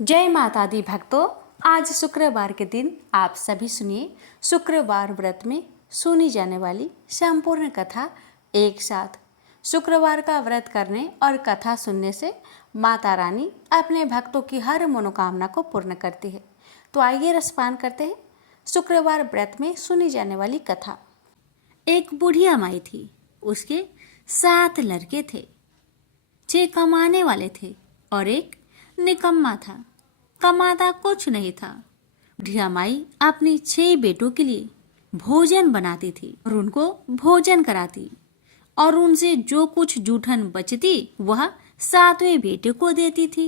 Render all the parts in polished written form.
जय माता दी भक्तों। आज शुक्रवार के दिन आप सभी सुनिए शुक्रवार व्रत में सुनी जाने वाली संपूर्ण कथा एक साथ। शुक्रवार का व्रत करने और कथा सुनने से माता रानी अपने भक्तों की हर मनोकामना को पूर्ण करती है। तो आइए रसपान करते हैं शुक्रवार व्रत में सुनी जाने वाली कथा। एक बुढ़िया माई थी, उसके 7 लड़के थे। 6 कमाने वाले थे और एक निकम्मा था, कमाता कुछ नहीं था। बुढ़िया माई अपनी 6 बेटों के लिए भोजन बनाती थी और उनको भोजन कराती, और उनसे जो कुछ जूठन बचती वह 7वें बेटे को देती थी।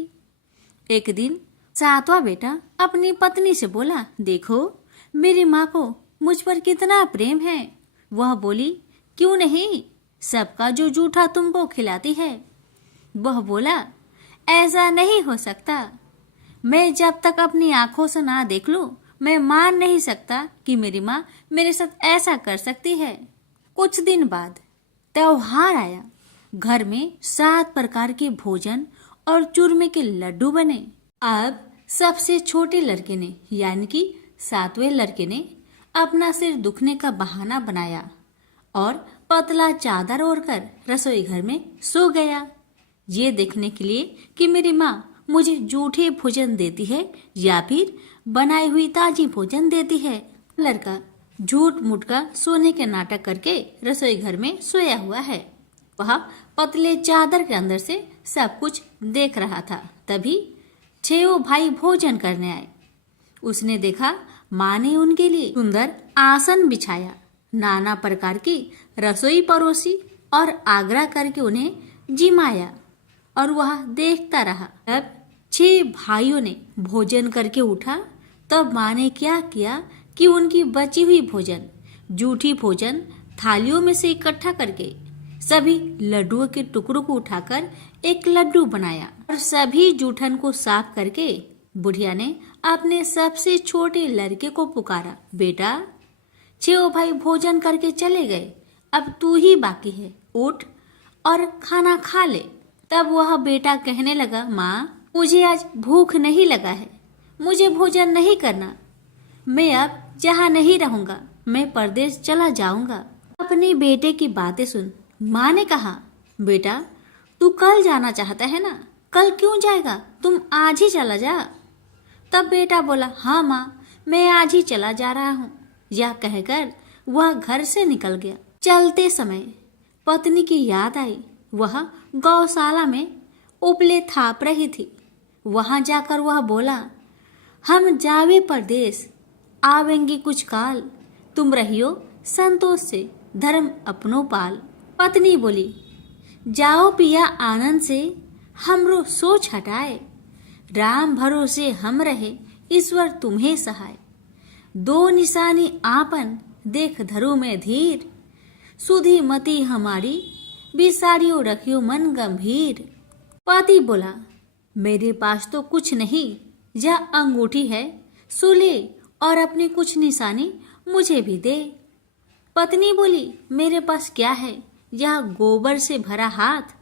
एक दिन 7वां बेटा अपनी पत्नी से बोला, देखो मेरी माँ को मुझ पर कितना प्रेम है। वह बोली, क्यों नहीं, सबका जो जूठा तुमको खिलाती है। वह बोला, ऐसा नहीं हो सकता, मैं जब तक अपनी आंखों से ना देख लूं मैं मान नहीं सकता कि मेरी माँ मेरे साथ ऐसा कर सकती है। कुछ दिन बाद त्योहार आया। घर में 7 प्रकार के भोजन और चूरमे के लड्डू बने। अब सबसे छोटे लड़के ने यानी कि 7वें लड़के ने अपना सिर दुखने का बहाना बनाया और पतला चादर ओढ़कर रसोई घर में सो गया, ये देखने के लिए कि मेरी माँ मुझे जूठे भोजन देती है या फिर बनाई हुई ताजी भोजन देती है। लड़का झूठ मूठ का सोने के नाटक करके रसोई घर में सोया हुआ है। वह पतले चादर के अंदर से सब कुछ देख रहा था। तभी 6 भाई भोजन करने आए। उसने देखा माँ ने उनके लिए सुंदर आसन बिछाया, नाना प्रकार की रसोई परोसी और आग्रह करके उन्हें जिमाया, और वह देखता रहा। तब 6 भाइयों ने भोजन करके उठा। तब माँ ने क्या किया कि उनकी बची हुई भोजन, जूठी भोजन थालियों में से इकट्ठा करके सभी लड्डुओं के टुकड़ों को उठाकर एक लड्डू बनाया और सभी जूठन को साफ करके बुढ़िया ने अपने सबसे छोटे लड़के को पुकारा, बेटा 6 भाई भोजन करके चले गए, अब तू ही बाकी है, उठ और खाना खा ले। तब वह बेटा कहने लगा, माँ मुझे आज भूख नहीं लगा है, मुझे भोजन नहीं करना, मैं अब जहाँ नहीं रहूंगा, मैं परदेश चला जाऊंगा। अपने बेटे की बातें सुन माँ ने कहा, बेटा तू कल जाना चाहता है ना, कल क्यों जाएगा, तुम आज ही चला जा। तब बेटा बोला, हाँ माँ मैं आज ही चला जा रहा हूँ। यह कहकर वह घर से निकल गया। चलते समय पत्नी की याद आई। वह गौशाला में उपले थाप रही थी। वहां जाकर वह बोला, हम जावे परदेश, आवेंगे कुछ काल, तुम रहियो संतोष से, धर्म अपनो पाल। पत्नी बोली, जाओ पिया आनंद से, हमरो सोच हटाए, राम भरोसे हम रहे, ईश्वर तुम्हें सहाय। 2 निशानी आपन, देख धरो में धीर, सुधी मती हमारी, बिसारियो रखियो मन गंभीर। पति बोला, मेरे पास तो कुछ नहीं, यह अंगूठी है, सुले और अपनी कुछ निशानी मुझे भी दे। पत्नी बोली, मेरे पास क्या है, यह गोबर से भरा हाथ।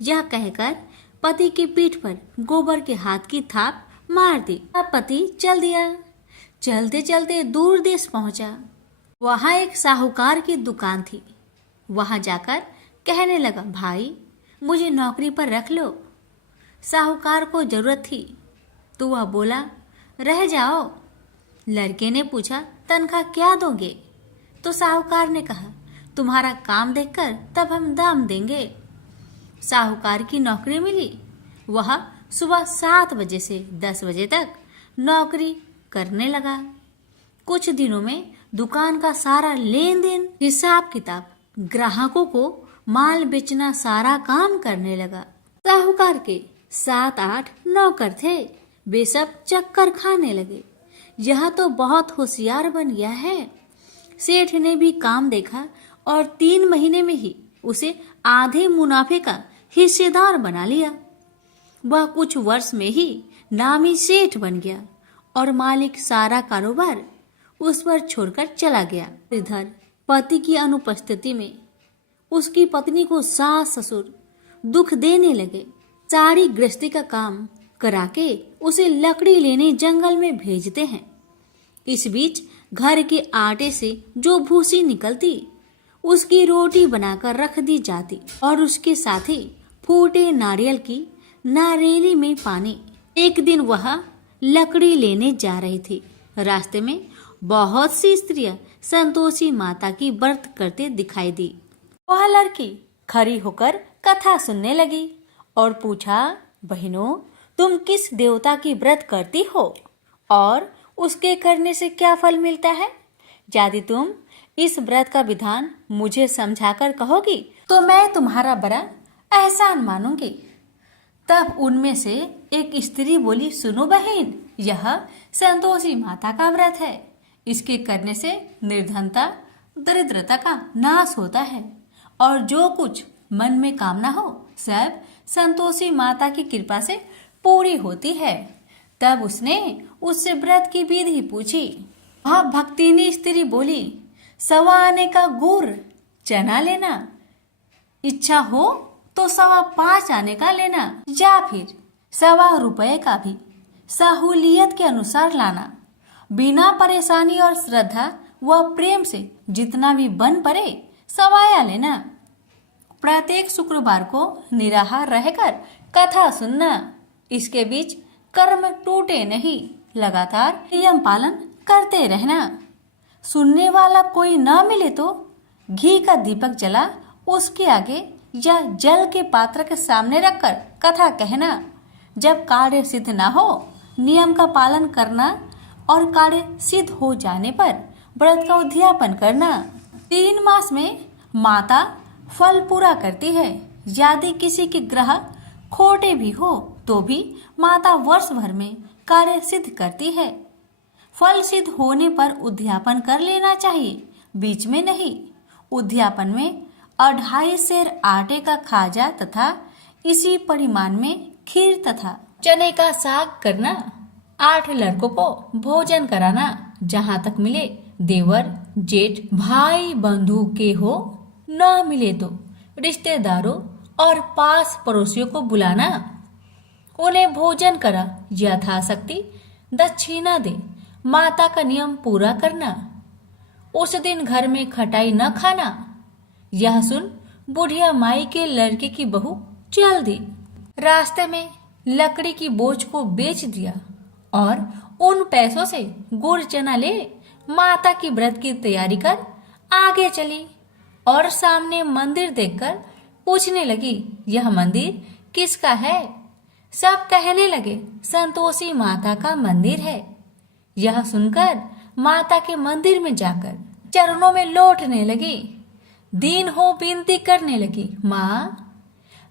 यह कहकर पति की पीठ पर गोबर के हाथ की थाप मार दी। अब पति चल दिया। चलते चलते दूर देश पहुंचा। वहां एक साहूकार की दुकान थी। वहां जाकर कहने लगा, भाई मुझे नौकरी पर रख लो। साहूकार को जरूरत थी तो वह बोला, रह जाओ। लड़के ने पूछा, तनख्वाह क्या दोगे? तो साहूकार ने कहा, तुम्हारा काम देखकर तब हम दाम देंगे। साहूकार की नौकरी मिली। वह सुबह 7 बजे से 10 बजे तक नौकरी करने लगा। कुछ दिनों में दुकान का सारा लेन देन, हिसाब किताब, ग्राहकों को माल बेचना, सारा काम करने लगा। साहूकार के 7-8 नौकर थे। वे सब चक्कर खाने लगे, यह तो बहुत होशियार बन गया है। सेठ ने भी काम देखा और 3 महीने में ही उसे आधे मुनाफे का हिस्सेदार बना लिया। वह कुछ वर्ष में ही नामी सेठ बन गया और मालिक सारा कारोबार उस पर छोड़कर चला गया। इधर पति की अनुपस्थिति में उसकी पत्नी को सास ससुर दुख देने लगे। सारी गृहस्थी का काम करा के उसे लकड़ी लेने जंगल में भेजते हैं। इस बीच घर के आटे से जो भूसी निकलती उसकी रोटी बनाकर रख दी जाती और उसके साथ ही फूटे नारियल की नारेली में पानी। एक दिन वह लकड़ी लेने जा रही थी। रास्ते में बहुत सी स्त्रियां संतोषी माता की व्रत करते दिखाई दी। वह लड़की खड़ी होकर कथा सुनने लगी और पूछा, बहनों, तुम किस देवता की व्रत करती हो और उसके करने से क्या फल मिलता है? यदि तुम इस व्रत का विधान मुझे समझाकर कहोगी तो मैं तुम्हारा बड़ा एहसान मानूंगी। तब उनमें से एक स्त्री बोली, सुनो बहन, यह संतोषी माता का व्रत है। इसके करने से निर्धनता, दरिद्रता का नाश होता है और जो कुछ मन में कामना हो सब संतोषी माता की कृपा से पूरी होती है। तब उसने उससे व्रत की विधि पूछी। वह भक्तिनी स्त्री बोली, 1.25 आने का गुड़ चना लेना, इच्छा हो तो 5.25 आने का लेना या फिर 1.25 रुपए का भी सहूलियत के अनुसार लाना। बिना परेशानी और श्रद्धा व प्रेम से जितना भी बन पड़े सवाया लेना। प्रत्येक शुक्रवार को निराहार रहकर कथा सुनना। इसके बीच कर्म टूटे नहीं, लगातार नियम पालन करते रहना। सुनने वाला कोई ना मिले तो घी का दीपक जला उसके आगे या जल के पात्र के सामने रखकर कथा कहना। जब कार्य सिद्ध ना हो नियम का पालन करना और कार्य सिद्ध हो जाने पर व्रत का उद्यापन करना। 3 मास में माता फल पूरा करती है। यदि किसी के ग्रह खोटे भी हो तो भी माता वर्ष भर में कार्य सिद्ध करती है। फल सिद्ध होने पर उद्यापन कर लेना चाहिए, बीच में नहीं। उद्यापन में 2.5 सेर आटे का खाजा तथा इसी परिमाण में खीर तथा चने का साग करना। 8 लड़कों को भोजन कराना। जहाँ तक मिले देवर, जेठ, भाई बंधु के हो, न मिले तो रिश्तेदारों और पास पड़ोसियों को बुलाना। उन्हें भोजन करा, यथाशक्ति दक्षिणा दे। माता का नियम पूरा करना। उस दिन घर में खटाई न खाना। यह सुन बुढ़िया माई के लड़के की बहू चल दी। रास्ते में लकड़ी की बोझ को बेच दिया और उन पैसों से गुड़ चना ले माता की व्रत की तैयारी कर आगे चली और सामने मंदिर देखकर पूछने लगी, यह मंदिर किसका है? सब कहने लगे, संतोषी माता का मंदिर है। यह सुनकर माता के मंदिर में जाकर चरणों में लौटने लगी। दीन हो विनती करने लगी, माँ,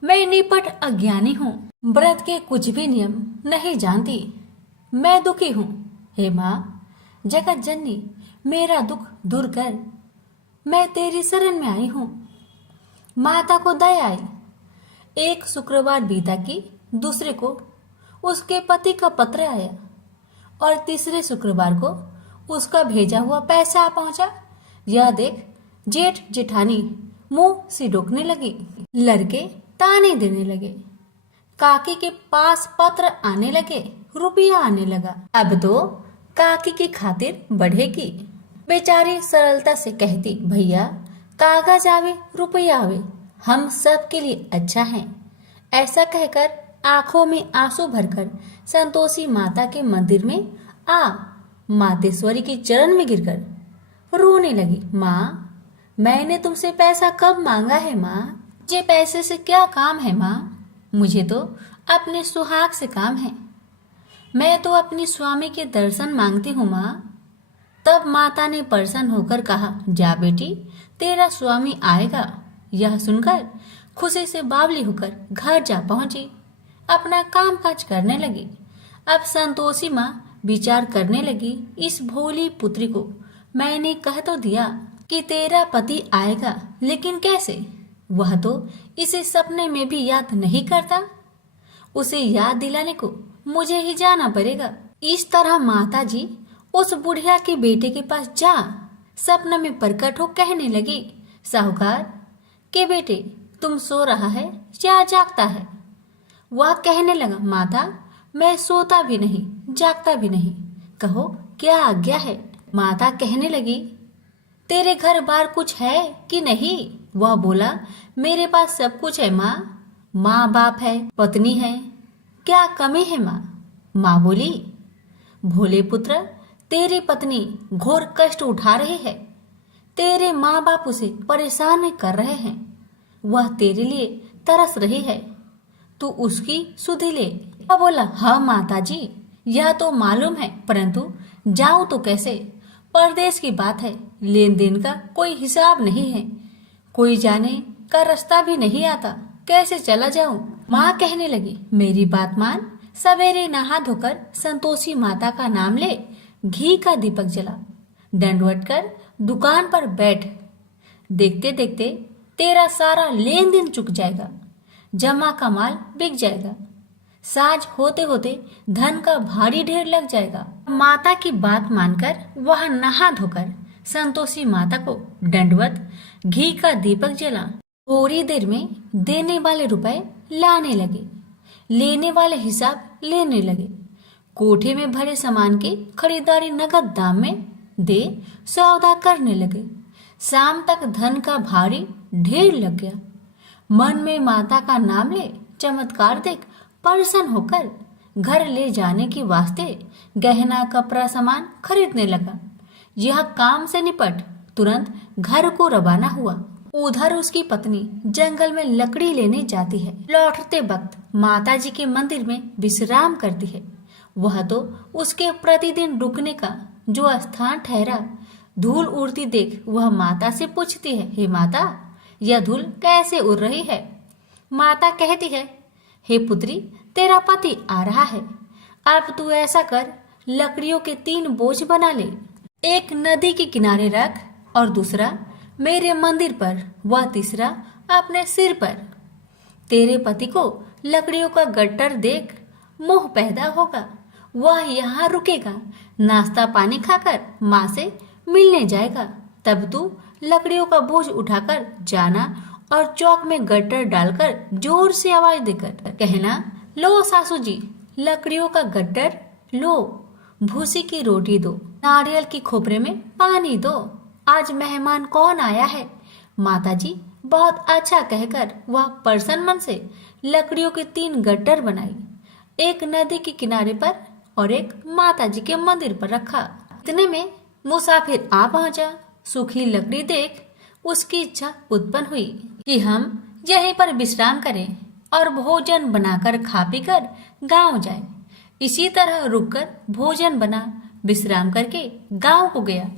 मैं निपट अज्ञानी हूँ, व्रत के कुछ भी नियम नहीं जानती, मैं दुखी हूँ। हे माँ, जगत जननी, मेरा दुख दूर कर, मैं तेरी शरण में आई हूँ। माता को दया आई। एक शुक्रवार बीता कि दूसरे को उसके पति का पत्र आया और तीसरे शुक्रवार को उसका भेजा हुआ पैसा आ पहुंचा। यह देख जेठ जेठानी मुंह सिडोकने लगी। लड़के ताने देने लगे। काकी के पास पत्र आने लगे, रुपया आने लगा। अब तो काकी की खातिर बढ़ेगी। बेचारी सरलता से कहती, भैया कागज आवे रुपया आवे, हम सब के लिए अच्छा है। ऐसा कहकर आंखों में आंसू भरकर संतोषी माता के मंदिर में आ मातेश्वरी के चरण में गिरकर रोने लगी। माँ, मैंने तुमसे पैसा कब मांगा है माँ? मुझे पैसे से क्या काम है माँ? मुझे तो अपने सुहाग से काम है। मैं तो अपनी स्वामी के दर्शन मांगती हूँ माँ। तब माता ने प्रसन्न होकर कहा, जा बेटी, तेरा स्वामी आएगा। यह सुनकर खुशी से बावली होकर घर जा पहुंची, अपना काम काज करने लगी। अब संतोषी माँ विचार करने लगी, इस भोली पुत्री को मैंने कह तो दिया कि तेरा पति आएगा, लेकिन कैसे? वह तो इसे सपने में भी याद नहीं करता। उसे याद दिलाने को मुझे ही जाना पड़ेगा। इस तरह माता जी उस बुढ़िया के बेटे के पास जा सपना में प्रकट हो कहने लगी, साहूकार के बेटे, तुम सो रहा है या जागता है? वह कहने लगा, माता, मैं सोता भी नहीं, जागता भी नहीं। कहो क्या आज्ञा है। माता कहने लगी, तेरे घर बार कुछ है कि नहीं? वह बोला, मेरे पास सब कुछ है माँ। माँ बाप है, पत्नी है, क्या कमी है माँ? माँ बोली, भोले पुत्र, तेरी पत्नी घोर कष्ट उठा रही है, तेरे माँ बाप उसे परेशान कर रहे हैं, वह तेरे लिए तरस रही है, तू उसकी सुधि ले। वह बोला, हाँ माता जी, यह तो मालूम है, परंतु जाऊं तो कैसे? परदेश की बात है, लेन देन का कोई हिसाब नहीं है, कोई जाने का रास्ता भी नहीं आता, कैसे चला जाऊं? माँ कहने लगी, मेरी बात मान, सवेरे नहा धोकर संतोषी माता का नाम ले, घी का दीपक जला, दंडवत कर दुकान पर बैठ, देखते देखते तेरा सारा लेन देन चुक जाएगा, जमा का माल बिक जाएगा, साज होते होते धन का भारी ढेर लग जाएगा। माता की बात मानकर वह नहा धोकर संतोषी माता को दंडवत घी का दीपक जला। थोड़ी देर में देने वाले रुपए लाने लगे, लेने वाले हिसाब लेने लगे। कोठे में भरे सामान की खरीदारी नगद दाम में दे सौदा करने लगे। शाम तक धन का भारी ढेर लग गया। मन में माता का नाम ले चमत्कार देख प्रसन्न होकर घर ले जाने के वास्ते गहना कपड़ा सामान खरीदने लगा। यह काम से निपट तुरंत घर को रवाना हुआ। उधर उसकी पत्नी जंगल में लकड़ी लेने जाती है। लौटते वक्त माता जी के मंदिर में विश्राम करती है। वह तो उसके प्रतिदिन रुकने का जो स्थान ठहरा। धूल उड़ती देख वह माता से पूछती है, हे माता, यह धूल कैसे उड़ रही है? माता कहती है, हे पुत्री, तेरा पति आ रहा है, अब तू ऐसा कर, लकड़ियों के 3 बोझ बना ले, एक नदी के किनारे रख और दूसरा मेरे मंदिर पर, वह तीसरा अपने सिर पर। तेरे पति को लकड़ियों का गट्टर देख मोह पैदा होगा, वह यहाँ रुकेगा, नाश्ता पानी खाकर माँ से मिलने जाएगा। तब तू लकड़ियों का बोझ उठाकर जाना और चौक में गट्टर डालकर जोर से आवाज देकर कहना, लो सासू जी, लकड़ियों का गट्टर लो, भूसी की रोटी दो, नारियल की खोपरे में पानी दो, आज मेहमान कौन आया है? माता जी बहुत अच्छा कहकर वह प्रसन्न मन से लकड़ियों के 3 गट्टर बनाई, एक नदी के किनारे पर और एक माता जी के मंदिर पर रखा। इतने में मुसाफिर आ पहुंचा। सूखी लकड़ी देख उसकी इच्छा उत्पन्न हुई कि हम यहीं पर विश्राम करें और भोजन बनाकर खा पीकर गांव जाए। इसी तरह रुककर भोजन बना, विश्राम करके गांव को गया।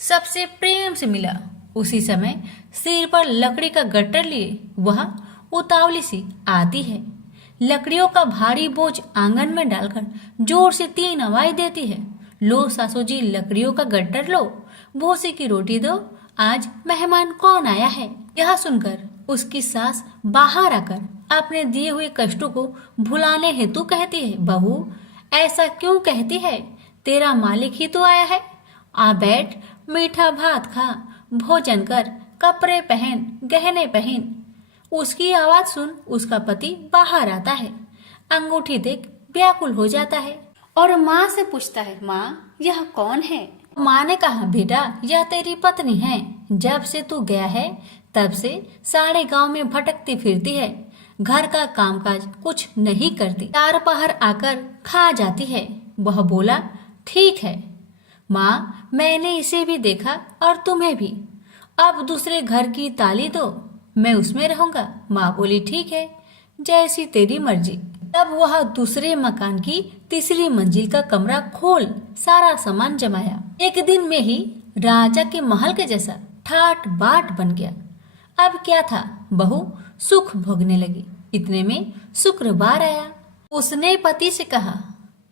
सबसे प्रेम से मिला। उसी समय सिर पर लकड़ी का गट्टर लिए वह उतावली सी आती है। लकड़ियों का भारी बोझ आंगन में डालकर जोर से 3 आवाज देती है, लो सासू जी, लकड़ियों का गट्टर लो, भूसी की रोटी दो, आज मेहमान कौन आया है? यह सुनकर उसकी सास बाहर आकर अपने दिए हुए कष्टों को भुलाने हेतु कहती है, बहू ऐसा क्यों कहती है? तेरा मालिक ही तो आया है, आ बैठ, मीठा भात खा, भोजन कर, कपड़े पहन, गहने पहन। उसकी आवाज सुन उसका पति बाहर आता है, अंगूठी देख व्याकुल हो जाता है और माँ से पूछता है, माँ यह कौन है? माँ ने कहा, बेटा यह तेरी पत्नी है, जब से तू गया है तब से सारे गांव में भटकती फिरती है, घर का कामकाज कुछ नहीं करती, 4 पहर आकर खा जाती है। वह बोला, ठीक है माँ, मैंने इसे भी देखा और तुम्हें भी, अब दूसरे घर की ताली दो, मैं उसमें रहूंगा। माँ बोली, ठीक है, जैसी तेरी मर्जी। तब वह दूसरे मकान की 3री मंजिल का कमरा खोल सारा सामान जमाया। एक दिन में ही राजा के महल के जैसा ठाट बाट बन गया। अब क्या था, बहू सुख भोगने लगी। इतने में शुक्रवार आया। उसने पति से कहा,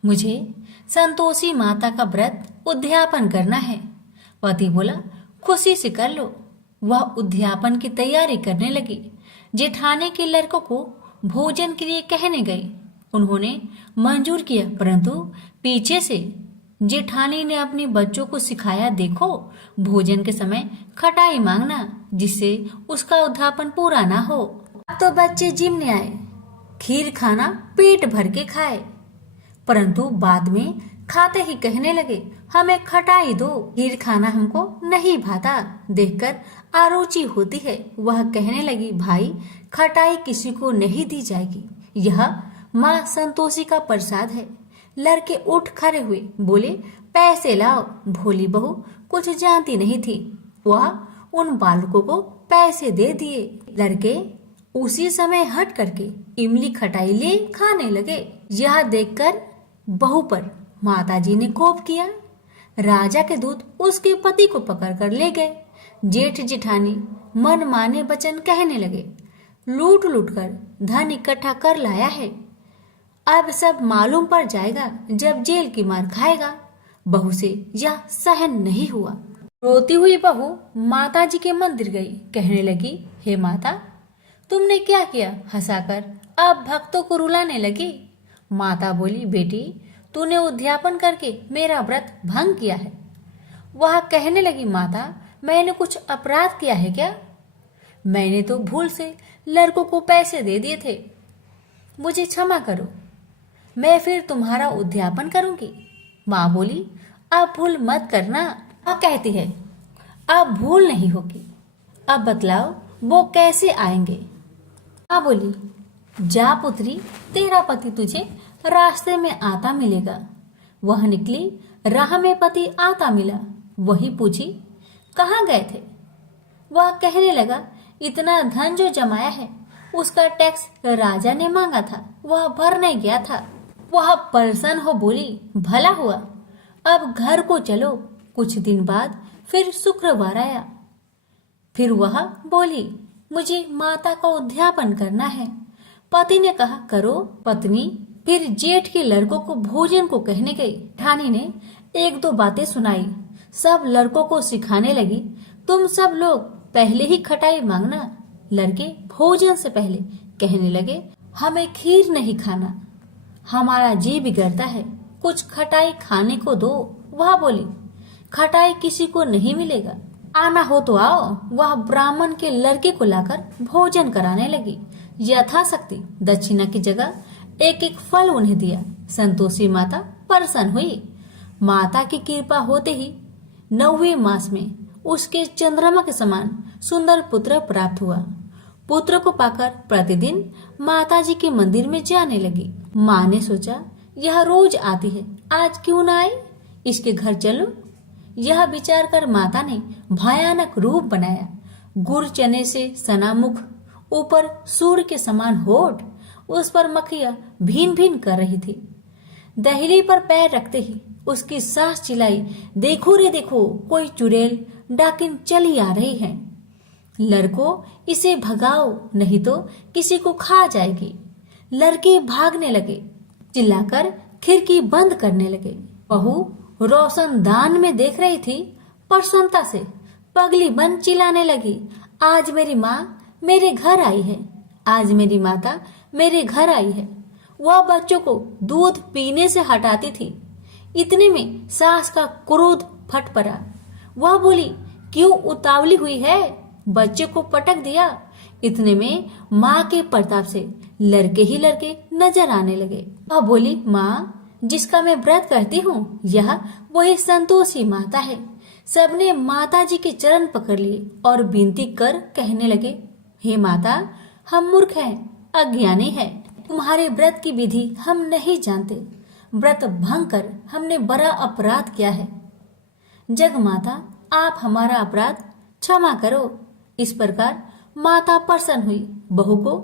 मुझे संतोषी माता का व्रत उद्यापन करना है। पति बोला, खुशी से कर लो। वह उद्यापन की तैयारी करने लगी। जेठानी के लड़कों को भोजन के लिए कहने गई। उन्होंने मंजूर किया, परंतु पीछे से जेठानी ने अपने बच्चों को सिखाया, देखो भोजन के समय खटाई मांगना, जिससे उसका उद्यापन पूरा ना हो। अब तो बच्चे जिमने आए, खीर खाना पेट भर के खाए। परंतु बाद में खाते ही कहने लगे, हमें खटाई दो, खीर खाना हमको नहीं भाता। देखकर आरुचि होती है। वह कहने लगी, भाई खटाई किसी को नहीं दी जाएगी, यह माँ संतोषी का प्रसाद है। लड़के उठ खड़े हुए, बोले, पैसे लाओ। भोली बहू कुछ जानती नहीं थी, वह उन बालकों को पैसे दे दिए। लड़के उसी समय हट करके इमली खटाई ले खाने लगे। यह देखकर बहू पर माताजी ने कोप किया। राजा के दूत उसके पति को पकड़कर ले गए। जेठ जेठानी मन माने वचन कहने लगे, लूट लूट कर धन इकट्ठा कर लाया है, अब सब मालूम पड़ जाएगा जब जेल की मार खाएगा। बहू से यह सहन नहीं हुआ। रोती हुई बहू माताजी के मंदिर गई। कहने लगी, हे माता, तुमने क्या किया? हंसाकर अब भक्तों को रुलाने लगी। माता बोली, बेटी तूने उद्यापन करके मेरा व्रत भंग किया है। वह कहने लगी, माता मैंने कुछ अपराध किया है क्या? मैंने तो भूल से लड़कों को पैसे दे दिए थे, मुझे क्षमा करो, मैं फिर तुम्हारा उद्यापन करूंगी। माँ बोली, अब भूल मत करना। माँ कहती है, अब भूल नहीं होगी, अब बतलाओ वो कैसे आएंगे? माँ बोली, जा पुत्री, तेरा पति तुझे रास्ते में आता मिलेगा। वह निकली, राह में पति आता मिला। वही पूछी, कहाँ गए थे? वह कहने लगा, इतना धन जो जमाया है उसका टैक्स राजा ने मांगा था, वह भरने गया था। वह परेशान हो बोली, भला हुआ, अब घर को चलो। कुछ दिन बाद फिर शुक्रवार आया। फिर वह बोली, मुझे माता का उद्यापन करना है। पति ने कहा, करो। पत्नी फिर जेठ के लड़कों को भोजन को कहने गई। ठानी ने एक दो बातें सुनाई। सब लड़कों को सिखाने लगी, तुम सब लोग पहले ही खटाई मांगना। लड़के भोजन से पहले कहने लगे, हमें खीर नहीं खाना, हमारा जी बिगड़ता है, कुछ खटाई खाने को दो। वह बोली, खटाई किसी को नहीं मिलेगा, आना हो तो आओ। वह ब्राह्मण के लड़के को लाकर भोजन कराने लगी। यथाशक्ति दक्षिणा की जगह एक एक फल उन्हें दिया। संतोषी माता प्रसन्न हुई। माता की कृपा होते ही 9वें मास में उसके चंद्रमा के समान सुंदर पुत्र प्राप्त हुआ। पुत्र को पाकर प्रतिदिन माताजी के मंदिर में जाने लगी। माँ ने सोचा, यह रोज आती है, आज क्यों न आई, इसके घर चलो। यह विचार कर माता ने भयानक रूप बनाया। गुड़ चने से सना मुख, ऊपर सूर्य के समान होठ, उस पर मक्खियां भीन भीन कर रही थी। दहली पर पैर रखते ही उसकी सास चिल्लाई, देखो रे देखो, कोई चुड़ैल डाकिन चली आ रही है, लड़कों इसे भगाओ नहीं तो किसी को खा जाएगी। लड़के भागने लगे, चिल्लाकर खिड़की बंद करने लगे। बहू रोशनदान में देख रही थी, प्रसन्नता से पगली बन चिल्लाने लगी, आज मेरी माँ मेरे घर आई है, आज मेरी माता मेरे घर आई है। वह बच्चों को दूध पीने से हटाती थी। इतने में सास का क्रोध फट पड़ा। वह बोली, क्यों उतावली हुई है, बच्चे को पटक दिया। इतने में माँ के प्रताप से लड़के ही लड़के नजर आने लगे। वह बोली, माँ जिसका मैं व्रत करती हूँ, यह वही संतोषी माता है। सबने माता जी के चरण पकड़ लिए और विनती कर कहने लगे, हे माता, हम मूर्ख हैं, अज्ञानी हैं, तुम्हारे व्रत की विधि हम नहीं जानते, व्रत भंग कर हमने बड़ा अपराध किया है। जग माता, आप हमारा अपराध क्षमा करो। इस प्रकार माता प्रसन्न हुई। बहू को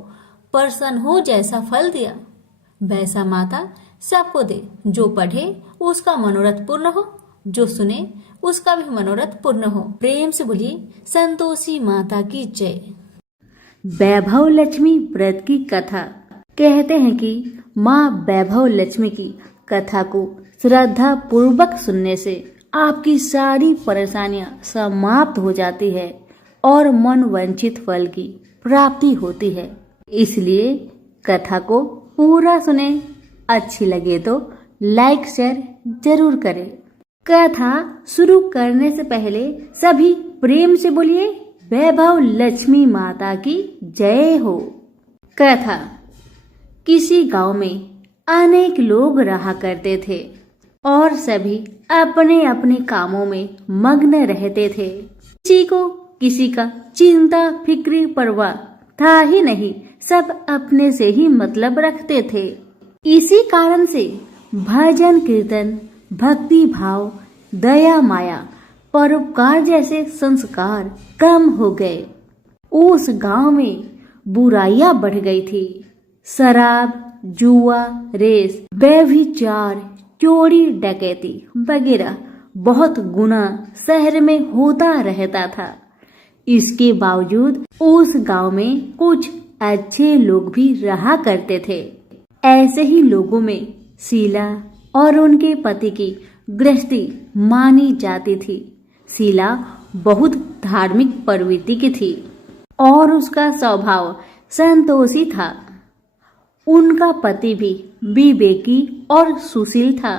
प्रसन्न हो जैसा फल दिया, वैसा माता सबको दे। जो पढ़े उसका मनोरथ पूर्ण हो, जो सुने उसका भी मनोरथ पूर्ण हो। प्रेम से बोलिए संतोषी माता की जय। वैभव लक्ष्मी व्रत की कथा। कहते हैं कि माँ वैभव लक्ष्मी की कथा को श्रद्धा पूर्वक सुनने से आपकी सारी परेशानियां समाप्त हो जाती है और मन वांछित फल की प्राप्ति होती है। इसलिए कथा को पूरा सुने। अच्छी लगे तो लाइक शेयर जरूर करें। कथा शुरू करने से पहले सभी प्रेम से बोलिए वैभव लक्ष्मी माता की जय हो। कथा। किसी गांव में अनेक लोग रहा करते थे और सभी अपने अपने कामों में मग्न रहते थे। किसी को किसी का चिंता फिक्र परवाह था ही नहीं, सब अपने से ही मतलब रखते थे। इसी कारण से भजन कीर्तन, भक्ति भाव, दया माया, परोपकार जैसे संस्कार कम हो गए। उस गांव में बुराइयां बढ़ गई थी। शराब, जुआ, रेस, व्यभिचार, चोरी डकैती वगैरह बहुत गुना शहर में होता रहता था। इसके बावजूद उस गांव में कुछ अच्छे लोग भी रहा करते थे। ऐसे ही लोगों में शीला और उनके पति की गृहस्थी मानी जाती थी। शीला बहुत धार्मिक प्रवृत्ति की थी और उसका स्वभाव संतोषी था। उनका पति भी विवेकी और सुशील था।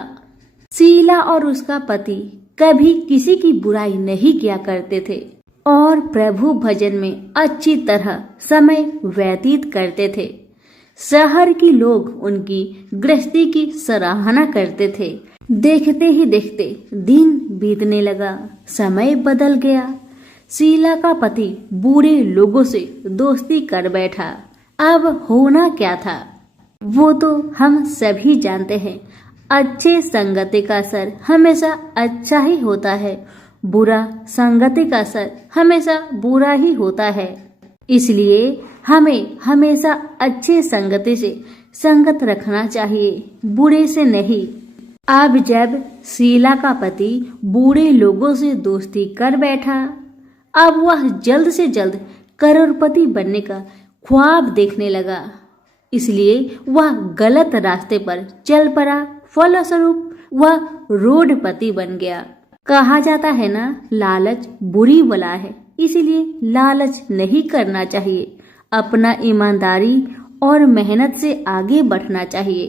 शीला और उसका पति कभी किसी की बुराई नहीं किया करते थे और प्रभु भजन में अच्छी तरह समय व्यतीत करते थे। शहर के लोग उनकी गृहस्थी की सराहना करते थे। देखते ही देखते दिन बीतने लगा, समय बदल गया। शीला का पति बुरे लोगों से दोस्ती कर बैठा। अब होना क्या था वो तो हम सभी जानते हैं। अच्छे संगति का असर हमेशा अच्छा ही होता है, बुरा संगति का असर हमेशा बुरा ही होता है। इसलिए हमें हमेशा अच्छे संगति से संगत रखना चाहिए, बुरे से नहीं। अब जब शीला का पति बुरे लोगों से दोस्ती कर बैठा, अब वह जल्द से जल्द करोड़पति बनने का ख्वाब देखने लगा। इसलिए वह गलत रास्ते पर चल पड़ा। फलस्वरूप वह रोडपति बन गया। कहा जाता है ना, लालच बुरी बला है, इसलिए लालच नहीं करना चाहिए। अपना ईमानदारी और मेहनत से आगे बढ़ना चाहिए।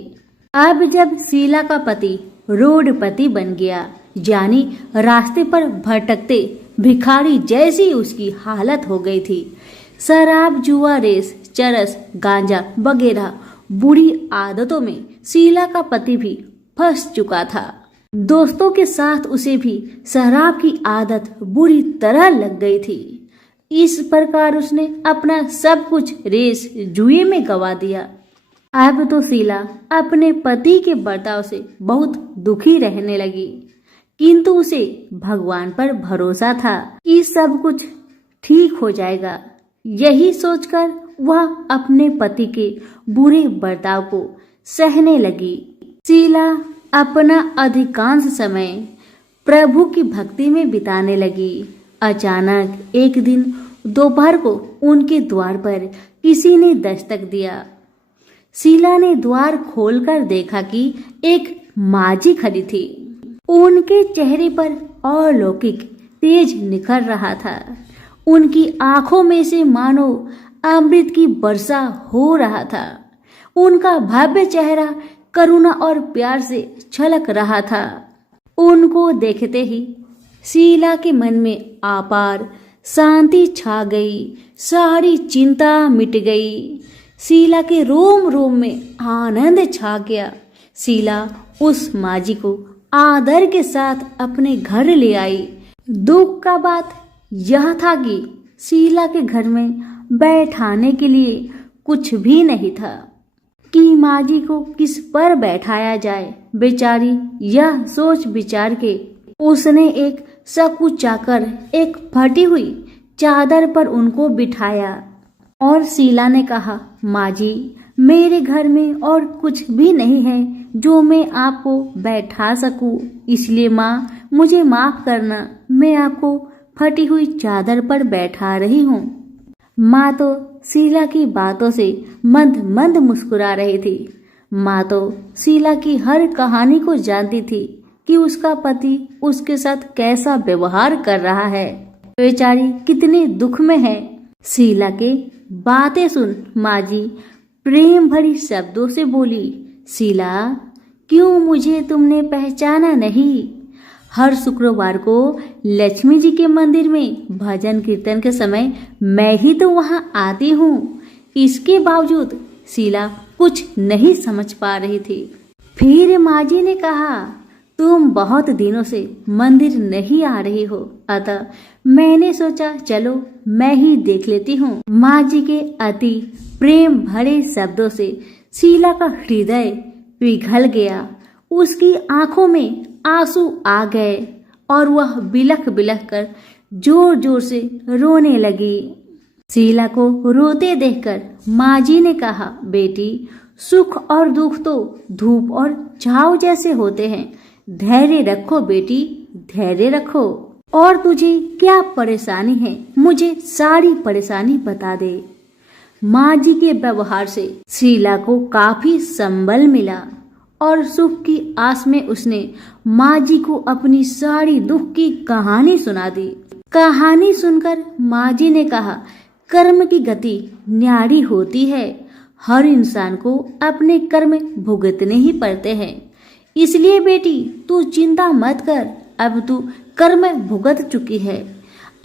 अब जब शीला का पति रोडपति बन गया, जानी रास्ते पर भटकते भिखारी जैसी उसकी हालत हो गई थी। शराब, जुआ, रेस, चरस, गांजा वगैरह बुरी आदतों में शीला का पति भी फंस चुका था। दोस्तों के साथ उसे भी शराब की आदत बुरी तरह लग गई थी। इस प्रकार उसने अपना सब कुछ रेस जुए में गवा दिया। अब तो शीला अपने पति के बर्ताव से बहुत दुखी रहने लगी, किंतु उसे भगवान पर भरोसा था कि सब कुछ ठीक हो जाएगा। यही सोचकर वह अपने पति के बुरे बर्ताव को सहने लगी। शीला अपना अधिकांश समय प्रभु की भक्ति में बिताने लगी। अचानक एक दिन दोपहर को उनके द्वार पर किसी ने दस्तक दिया। शीला ने द्वार खोलकर देखा कि एक माझी खड़ी थी। उनके चेहरे पर अलौकिक तेज निखर रहा था। उनकी आंखों में से मानो अमृत की वर्षा हो रहा था। उनका भव्य चेहरा करुणा और प्यार से छलक रहा था। उनको देखते ही शीला के मन में अपार शांति छा गई। सारी चिंता मिट गई। शीला के रोम रोम में आनंद छा गया। शीला उस माझी को आदर के साथ अपने घर ले आई। दुख का बात यह था कि शीला के घर में बैठाने के लिए कुछ भी नहीं था कि माझी को किस पर बैठाया जाए। बेचारी यह सोच विचार के उसने एक सकुचाकर एक फटी हुई चादर पर उनको बिठाया और शीला ने कहा, माझी, मेरे घर में और कुछ भी नहीं है जो मैं आपको बैठा सकूं, इसलिए माँ मुझे माफ करना, मैं आपको फटी हुई चादर पर बैठा रही हूँ। माँ तो शीला की बातों से मंद मंद मुस्कुरा रही थी। माँ तो शीला की हर कहानी को जानती थी कि उसका पति उसके साथ कैसा व्यवहार कर रहा है। बेचारी कितने दुख में है। शीला के बातें सुन माझी प्रेम भरी शब्दों से बोली, शीला, क्यों मुझे तुमने पहचाना नहीं? हर शुक्रवार को लक्ष्मी जी के मंदिर में भजन कीर्तन के समय मैं ही तो वहां आती हूँ। इसके बावजूद शीला कुछ नहीं समझ पा रही थी। फिर माँ जी ने कहा, तुम बहुत दिनों से मंदिर नहीं आ रही हो, अतः मैंने सोचा चलो मैं ही देख लेती हूँ। माँ जी के अति प्रेम भरे शब्दों से शीला का हृदय पिघल गया। उसकी आंखों में आंसू आ गए और वह बिलख बिलख कर जोर जोर से रोने लगी। शीला को रोते देखकर माँ जी ने कहा, बेटी, सुख और दुख तो धूप और छाव जैसे होते हैं। धैर्य रखो बेटी, धैर्य रखो। और तुझे क्या परेशानी है, मुझे सारी परेशानी बता दे। माँ जी के व्यवहार से शीला को काफी संबल मिला और सुख की आस में उसने माँ जी को अपनी सारी दुख की कहानी सुना दी। कहानी सुनकर माँ जी ने कहा, कर्म की गति न्यारी होती है। हर इंसान को अपने कर्म भुगतने ही पड़ते हैं। इसलिए बेटी, तू चिंता मत कर, अब तू कर्म भुगत चुकी है।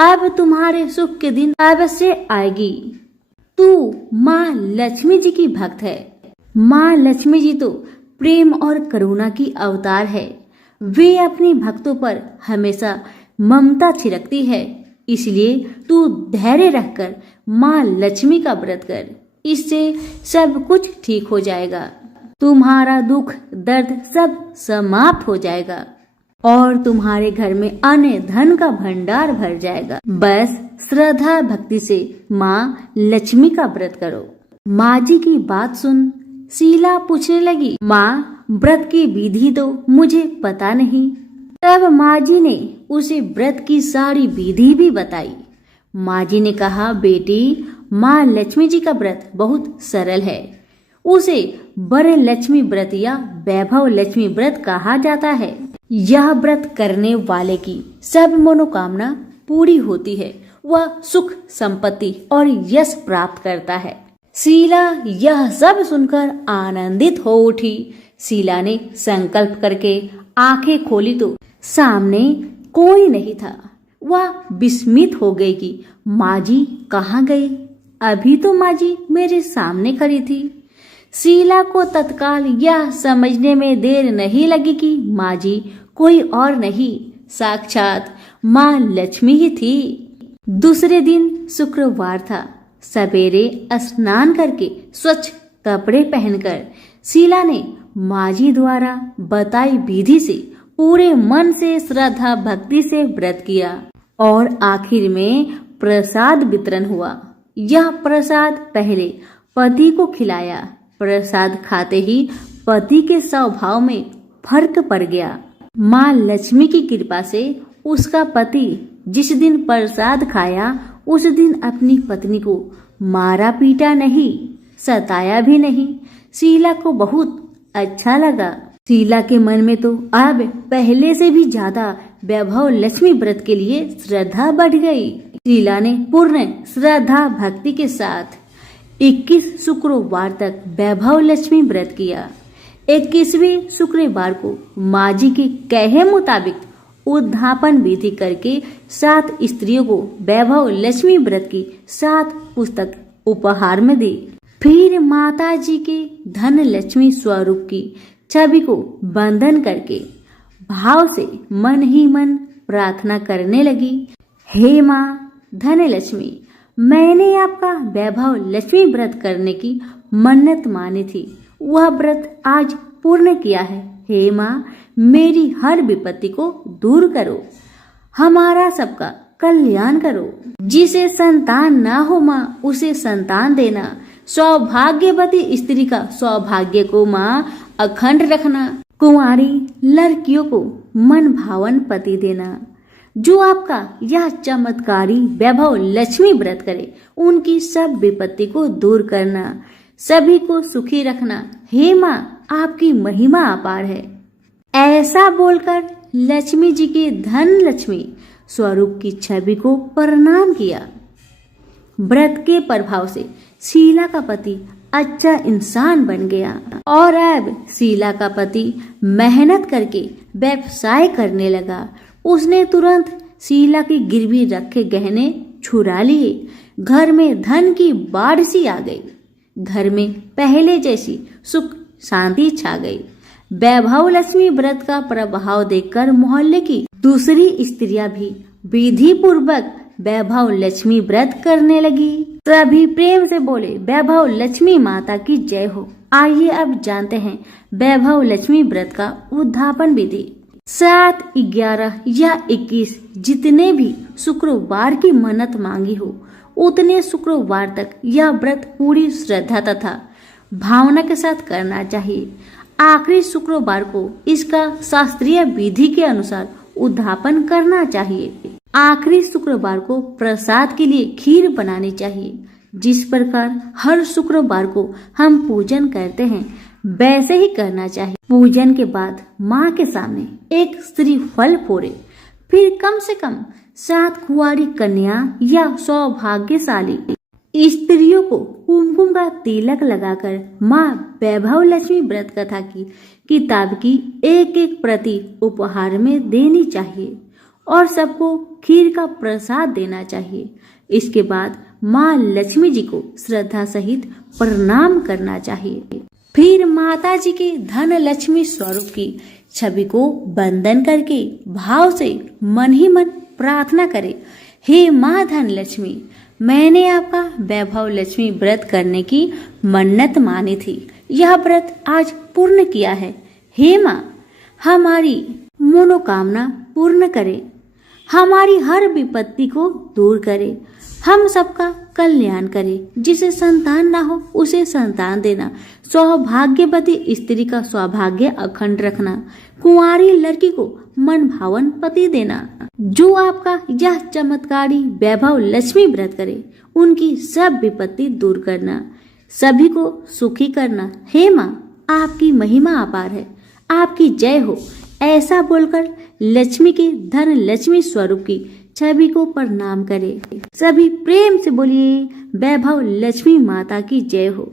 अब तुम्हारे सुख के दिन अवश्य आएगी। तू माँ लक्ष्मी जी की भक्त है। माँ लक्ष्मी जी तो प्रेम और करुणा की अवतार है। वे अपनी भक्तों पर हमेशा ममता छिड़कती है। इसलिए तू धैर्य रखकर माँ लक्ष्मी का व्रत कर, इससे सब कुछ ठीक हो जाएगा। तुम्हारा दुख दर्द सब समाप्त हो जाएगा और तुम्हारे घर में अन्न धन का भंडार भर जाएगा। बस श्रद्धा भक्ति से माँ लक्ष्मी का व्रत करो। माँ जी की बात सुन शीला पूछने लगी, माँ, व्रत की विधि तो मुझे पता नहीं। तब माँ जी ने उसे व्रत की सारी विधि भी बताई। माँ जी ने कहा, बेटी, माँ लक्ष्मी जी का व्रत बहुत सरल है। उसे वर लक्ष्मी व्रत या वैभव लक्ष्मी व्रत कहा जाता है। यह व्रत करने वाले की सब मनोकामना पूरी होती है। वह सुख संपत्ति और यश प्राप्त करता है। शीला यह सब सुनकर आनंदित हो उठी। शीला ने संकल्प करके आंखें खोली तो सामने कोई नहीं था। वह विस्मित हो गई कि माँ जी कहाँ गई। अभी तो माँ जी मेरे सामने खड़ी थी। शीला को तत्काल यह समझने में देर नहीं लगी कि माँ जी कोई और नहीं, साक्षात माँ लक्ष्मी ही थी। दूसरे दिन शुक्रवार था। सवेरे स्नान करके स्वच्छ कपड़े पहनकर शीला ने माँ जी द्वारा बताई विधि से पूरे मन से श्रद्धा भक्ति से व्रत किया और आखिर में प्रसाद वितरण हुआ। यह प्रसाद पहले पति को खिलाया। प्रसाद खाते ही पति के स्वभाव में फर्क पड़ गया। माँ लक्ष्मी की कृपा से उसका पति जिस दिन प्रसाद खाया उस दिन अपनी पत्नी को मारा पीटा नहीं, सताया भी नहीं। शीला को बहुत अच्छा लगा। शीला के मन में तो अब पहले से भी ज्यादा वैभव लक्ष्मी व्रत के लिए श्रद्धा बढ़ गई। शीला ने पूर्ण श्रद्धा भक्ति के साथ 21 शुक्रवार तक वैभव लक्ष्मी व्रत किया। 21वें शुक्रवार को माँ जी के कहे मुताबिक उद्धापन विधि करके 7 स्त्रियों को वैभव लक्ष्मी व्रत की 7 पुस्तक उपहार में दी। फिर माता जी के धन लक्ष्मी स्वरूप की छवि को बंधन करके भाव से मन ही मन प्रार्थना करने लगी, हे माँ धन लक्ष्मी, मैंने आपका वैभव लक्ष्मी व्रत करने की मन्नत मानी थी। वह व्रत आज पूर्ण किया है। हे माँ, मेरी हर विपत्ति को दूर करो, हमारा सबका कल्याण करो। जिसे संतान ना हो माँ, उसे संतान देना। सौभाग्यवती स्त्री का सौभाग्य को माँ अखंड रखना। कुंवारी लड़कियों को मन भावन पति देना। जो आपका यह चमत्कारी वैभव लक्ष्मी व्रत करे, उनकी सब विपत्ति को दूर करना, सभी को सुखी रखना। हे माँ, आपकी महिमा अपार है। ऐसा बोलकर लक्ष्मी जी के धन लक्ष्मी स्वरूप की छवि को प्रणाम किया। व्रत के प्रभाव से शीला का पति अच्छा इंसान बन गया और अब शीला का पति मेहनत करके व्यवसाय करने लगा। उसने तुरंत शीला की गिरवी रखे गहने छुड़ा लिए। घर में धन की बाढ़ सी आ गई। घर में पहले जैसी सुख शांति छा गई। वैभव लक्ष्मी व्रत का प्रभाव देखकर मोहल्ले की दूसरी स्त्रियां भी विधि पूर्वक वैभव लक्ष्मी व्रत करने लगी। सभी प्रेम से बोले, वैभव लक्ष्मी माता की जय हो। आइए अब जानते हैं वैभव लक्ष्मी व्रत का उद्यापन विधि। 7, 11 या 21 जितने भी शुक्रवार की मन्नत मांगी हो उतने शुक्रवार तक यह व्रत पूरी श्रद्धा तथा भावना के साथ करना चाहिए। आखिरी शुक्रवार को इसका शास्त्रीय विधि के अनुसार उद्यापन करना चाहिए। आखिरी शुक्रवार को प्रसाद के लिए खीर बनानी चाहिए। जिस प्रकार हर शुक्रवार को हम पूजन करते हैं वैसे ही करना चाहिए। पूजन के बाद माँ के सामने एक श्रीफल फोड़े, फिर कम से कम 7 कुंवारी कन्या या सौभाग्यशाली स्त्रियों को कुमकुम का तिलक लगाकर माँ वैभव लक्ष्मी व्रत कथा की किताब की एक प्रति उपहार में देनी चाहिए और सबको खीर का प्रसाद देना चाहिए। इसके बाद माँ लक्ष्मी जी को श्रद्धा सहित प्रणाम करना चाहिए। फिर माता जी के धन लक्ष्मी स्वरूप की छवि को वंदन करके भाव से मन ही मन प्रार्थना करें, हे माँ धन लक्ष्मी, मैंने आपका वैभव लक्ष्मी व्रत करने की मन्नत मानी थी। यह व्रत आज पूर्ण किया है। हे माँ, हमारी मनोकामना पूर्ण करे, हमारी हर विपत्ति को दूर करे, हम सबका कल्याण करे। जिसे संतान ना हो उसे संतान देना, सौभाग्यवती स्त्री का सौभाग्य अखंड रखना, कुंवारी लड़की को मन भावन पति देना। जो आपका यह चमत्कारी वैभव लक्ष्मी व्रत करे उनकी सब विपत्ति दूर करना, सभी को सुखी करना। हे माँ, आपकी महिमा अपार है, आपकी जय हो। ऐसा बोलकर लक्ष्मी के धन लक्ष्मी स्वरूप की छवि को प्रणाम करें। सभी प्रेम से बोलिए, वैभव लक्ष्मी माता की जय हो।